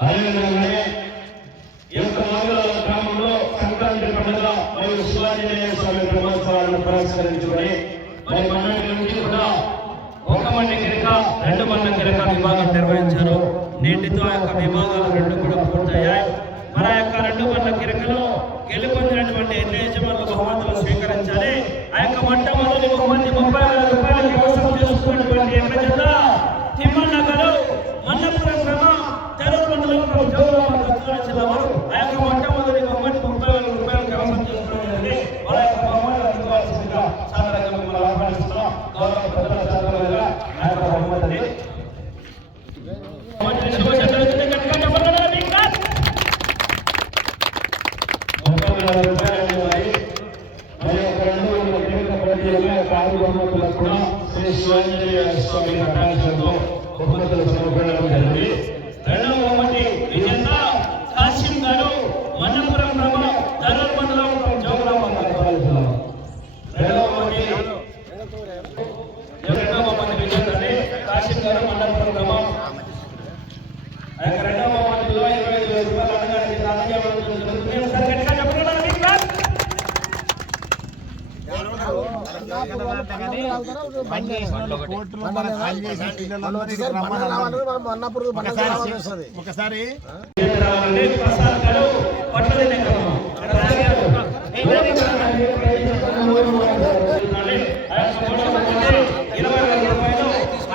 అదేవిధంగానే ఈ యొక్క గ్రామంలో సంక్రాంతి పండుగ మరియు శివాజీనగర స్వామి బ్రహ్మోత్సవాలను పురస్కరించుకొని మరి నుంచి కూడా ఒక కిరక రెండు మండల కిరక విభాగం నిర్వహించారు. నేటితో ఆ యొక్క విభాగాలు రెండు కూడా పూర్తయ్యాయి. మన ఆ యొక్క రెండు మంది కిరకలో గెలుపొందినటువంటి ఎన్ని యజమానులు బహుమతులు స్వీకరించాలి? ఆ యొక్క మొట్టమొదటి బహుమతి ముప్పై వేల రూపాయలు కోసం చేసుకున్నటువంటి ఎక్కడ తిమ్మల తిమ్మన్న గారు మన్నపురం గ్రామం తెరవ మండలం జోగులాంబ గద్వాల జిల్లా వారు ఆ యొక్క మొట్టమొదటి బహుమతి ముప్పై వేల రూపాయలు కైవసం చేసుకున్నది వాళ్ళ యొక్క బహుమతి అందుకోవాల్సిందిగా సాధారణంగా మిమ్మల్ని ఆహ్వానిస్తున్నాం గౌరవ ప్రజల సాధారణంగా ఆ యొక్క బహుమతిని బహుమతిని శుభశక్తులతో గట్టిగా చెప్పగలరా మీకు? ముప్పై వేల రూపాయలు మరి మరి ఒక రెండు వందల కీలక పోటీలలో ఒక ఆరు బహుమతులకు కూడా శ్రీ శివాంజనేయ స్వామి కటాక్షంతో బహుమతులు సమర్పించడం జరిగింది రెండవ బహుమతి విజేత కాశీం గారు మన్నపురం గ్రామం ధరూర్ మండలం జోగులాంబ గద్వాల జిల్లా రెండవ బహుమతి కాశీం గారు మన్నపురం గ్రామం ఆ యొక్క రెండవ బహుమతిలో ఇరవై ఐదు వేల రూపాయలు అడగడానికి రాజకీయ జరుగుతుంది ఒకసారి గట్టిగా చెప్పగలరా మీకు? ఒకసారి. రావాలంటే ప్రసాద్ గారు పట్టుదల క్రమం. అలాగే ఇరవై వేల రూపాయలు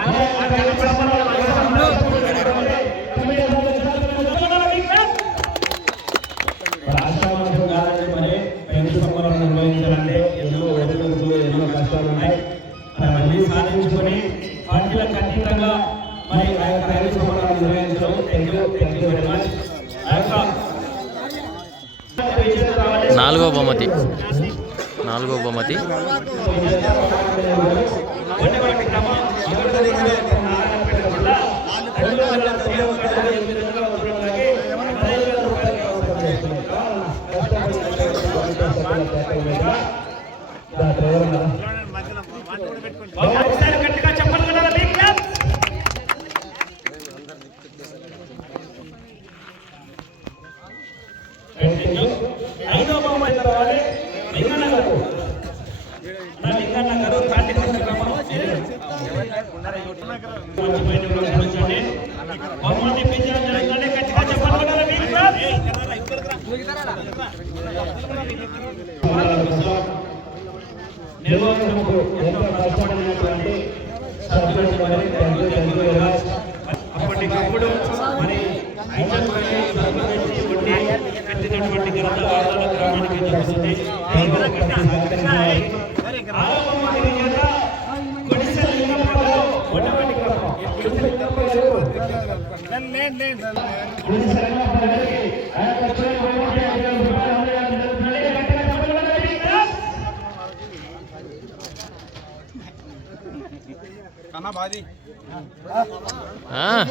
అదే ఆ రెండు ప్రమాణాలు రాష్ట్రాలకు కాదండి మరి పెన్ను నిర్వహించాలంటే ఎన్నో ఒడిదుడుకులు ఎన్నో కష్టాలు ఉన్నాయి అవన్నీ సాధించుకొని అతీతంగా మరి ఆ యొక్క సంబరాలు నిర్వహించడం thank you thank you very much. ఆ యొక్క. నాలుగో బహుమతి. నాలుగో బహుమతి. ఐదో బహుమతి రావాలి లింగన్న గారు నా లింగన్న గారు తాటికొండ బహుమతి పెంచడం జరుగుతుంది. గట్టిగా చెప్పండి నిర్వహణకు ఎంతో కష్టపడినటువంటి సభ్యులకు మరి. అప్పటికప్పుడు వార్తల గ్రామానికి గుడిసె మొట్టమొదటి हाँ।